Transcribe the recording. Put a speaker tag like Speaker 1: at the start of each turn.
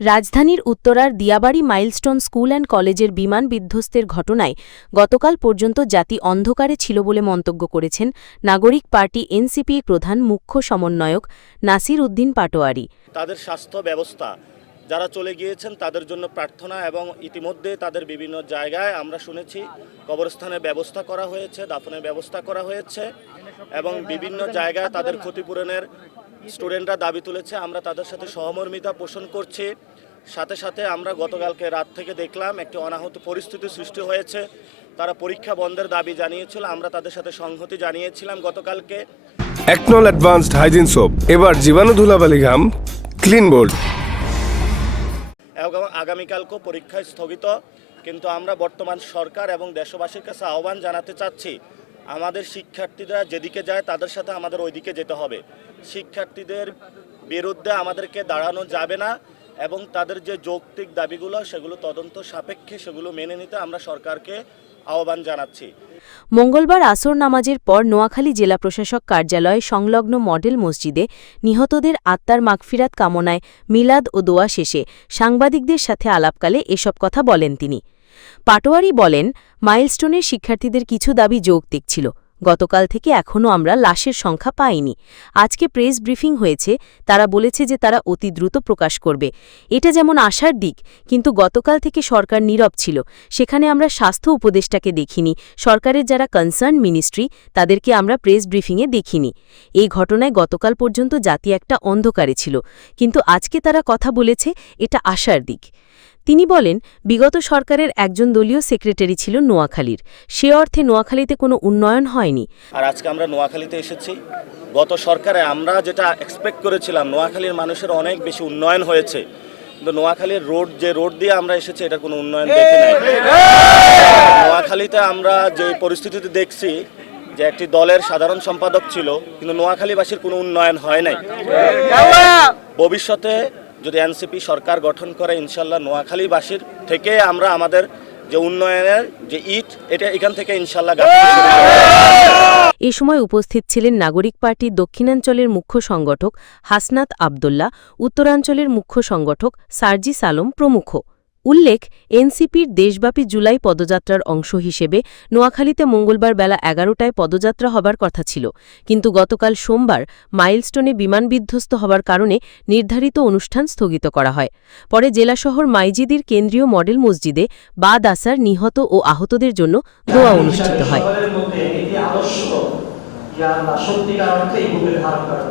Speaker 1: রাজধানীর উত্তরার Diabari milestone school and কলেজের বিমান বিধ্বস্তের ঘটনায় গতকাল পর্যন্ত জাতি অন্ধকারে ছিল বলে মন্তব্য করেছেন নাগরিক পার্টি এনসিপি প্রধান মুখ্য সমন্বয়ক নাসির উদ্দিন পাটোয়ারি।
Speaker 2: তাদের স্বাস্থ্য ব্যবস্থা, যারা চলে গিয়েছেন তাদের জন্য প্রার্থনা এবং ইতিমধ্যে তাদের বিভিন্ন জায়গায় আমরা শুনেছি কবরস্থানের ব্যবস্থা করা হয়েছে, দাফনের ব্যবস্থা করা হয়েছে এবং বিভিন্ন জায়গায় তাদের ক্ষতিপূরণের স্টুডেন্টরা দাবি তুলেছে আমরা তাদের সাথে সহমর্মিতা পোষণ করছি। সাথে সাথে আমরা গতকালকে রাত থেকে দেখলাম একটি অনাহত পরিস্থিতি সৃষ্টি হয়েছে। তারা পরীক্ষা বন্ধের দাবি জানিয়েছিল আমরা তাদের সাথে সংহতি জানিয়েছিলাম গতকালকে।
Speaker 3: একনল অ্যাডভান্সড হাইজিন সোপ এবার জীবাণু ধুলাবালি ঘাম ক্লিন বোর্ড
Speaker 2: এবং আগামীকালকেও পরীক্ষা স্থগিত। কিন্তু আমরা বর্তমান সরকার এবং দেশবাসীর কাছে আহ্বান জানাতে চাচ্ছি আমাদের শিক্ষার্থীরা যেদিকে যায় তাদের সাথে আমাদের ওইদিকে যেতে হবে। শিক্ষার্থীদের বিরুদ্ধে আমাদেরকে দাঁড়ানো যাবে না এবং তাদের যে যৌক্তিক দাবিগুলো, সেগুলো তদন্ত সাপেক্ষে সেগুলো মেনে নিতে আমরা সরকারকে আহ্বান জানাচ্ছি।
Speaker 1: মঙ্গলবার আসর নামাজের পর নোয়াখালী জেলা প্রশাসক কার্যালয়ে সংলগ্ন মডেল মসজিদে নিহতদের আত্মার মাগফিরাত কামনায় মিলাদ ও দোয়া শেষে সাংবাদিকদের সাথে আলাপকালে এসব কথা বলেন তিনি। পাটোয়ারি বলেন মাইলস্টোনের শিক্ষার্থীদের কিছু দাবি যৌক্তিক ছিল। গতকাল থেকে এখনও আমরা লাশের সংখ্যা পাইনি। আজকে প্রেস ব্রিফিং হয়েছে, তারা বলেছে যে তারা অতি দ্রুত প্রকাশ করবে। এটা যেমন আশার দিক, কিন্তু গতকাল থেকে সরকার নীরব ছিল। সেখানে আমরা স্বাস্থ্য উপদেষ্টাকে দেখিনি, সরকারের যারা কনসার্ন মিনিস্ট্রি, তাদেরকে আমরা প্রেস ব্রিফিংয়ে দেখিনি। এই ঘটনায় গতকাল পর্যন্ত জাতি একটা অন্ধকারে ছিল, কিন্তু আজকে তারা কথা বলেছে, এটা আশার দিক। তিনি বলেন, বিগত সরকারের একজন দলীয় সেক্রেটারি ছিল নোয়াখালীর। সে অর্থে নোয়াখালীতে কোনো উন্নয়ন হয়নি।
Speaker 2: আর আজকে আমরা নোয়াখালীতে এসেছি। গত সরকারে আমরা যেটা এক্সপেক্ট করেছিলাম, নোয়াখালীর মানুষের অনেক বেশি উন্নয়ন হয়েছে। কিন্তু নোয়াখালীর রোড, যে রোড দিয়ে আমরা এসেছি, এটা কোনো উন্নয়ন নোয়াখালীতে আমরা যে পরিস্থিতিতে দেখছি, যে একটি দলের সাধারণ সম্পাদক ছিল, কিন্তু নোয়াখালীবাসীর কোনো উন্নয়ন হয় নাই। ভবিষ্যতে যদি এনসিপি সরকার গঠন করে ইনশাল্লাহ নোয়াখালীবাসীর থেকে আমরা আমাদের যে উন্নয়নের যে ইট, এটা এখান থেকে ইনশাল্লাহ
Speaker 1: এ সময় উপস্থিত ছিলেন নাগরিক পার্টি দক্ষিণাঞ্চলের মুখ্য সংগঠক হাসনাত আবদুল্লাহ, উত্তরাঞ্চলের মুখ্য সংগঠক সার্জি সালম প্রমুখ। উল্লেখ, এনসিপির দেশব্যাপী জুলাই পদযাত্রার অংশ হিসেবে নোয়াখালীতে মঙ্গলবার বেলা এগারোটায় পদযাত্রা হবার কথা ছিল। কিন্তু গতকাল সোমবার মাইলস্টোনে বিমান বিধ্বস্ত হবার কারণে নির্ধারিত অনুষ্ঠান স্থগিত করা হয়। পরে জেলা শহর মাইজিদির কেন্দ্রীয় মডেল মসজিদে বাদ আসার নিহত ও আহতদের জন্য দোয়া অনুষ্ঠিত হয়।
Speaker 4: সত্যিকার অর্থে এই ধারণ